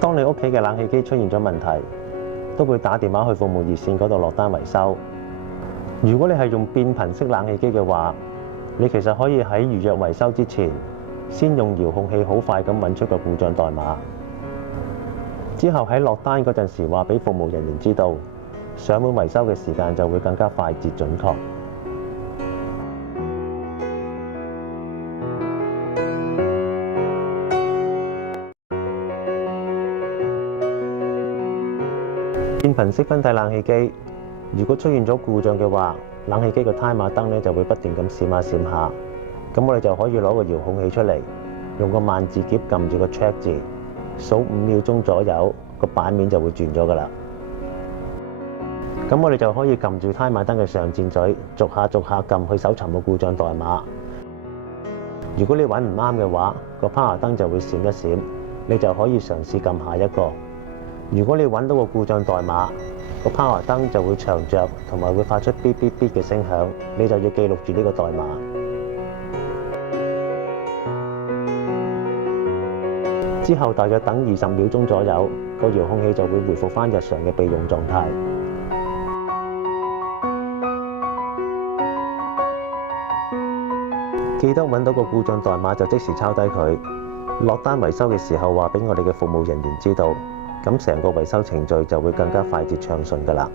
當你屋企嘅冷氣機出現咗問題，都會打電話去服務熱線嗰度落單維修。如果你係用變頻式冷氣機嘅話，你其實可以喺預約維修之前，先用遙控器好快咁揾出個故障代碼，之後喺落單嗰陣時話俾服務人員知道，上門維修嘅時間就會更加快捷準確。變頻式分體冷氣機，如果出現咗故障嘅話，冷氣機個 timer 燈咧就會不斷咁閃下閃下。咁我哋就可以攞個遙控器出嚟，用個萬字鍵撳住個 check 字，數5秒鐘左右，個版面就會轉咗㗎啦。咁我哋就可以撳住 timer 燈嘅上箭嘴，逐下撳去搜尋個故障代碼。如果你揾唔啱嘅話，個 power 燈就會閃一閃，你就可以嘗試撳下一個。如果你揾到個故障代碼，個 power 燈就會長着，同埋會發出嗶嗶嗶嘅聲響，你就要記錄住呢個代碼。之後大約等20秒鐘左右，個遙控器就會回復返日常嘅備用狀態。記得揾到個故障代碼就即時抄低佢，落單維修嘅時候話俾我哋嘅服務人員知道。咁成個維修程序就會更加快捷暢順㗎啦。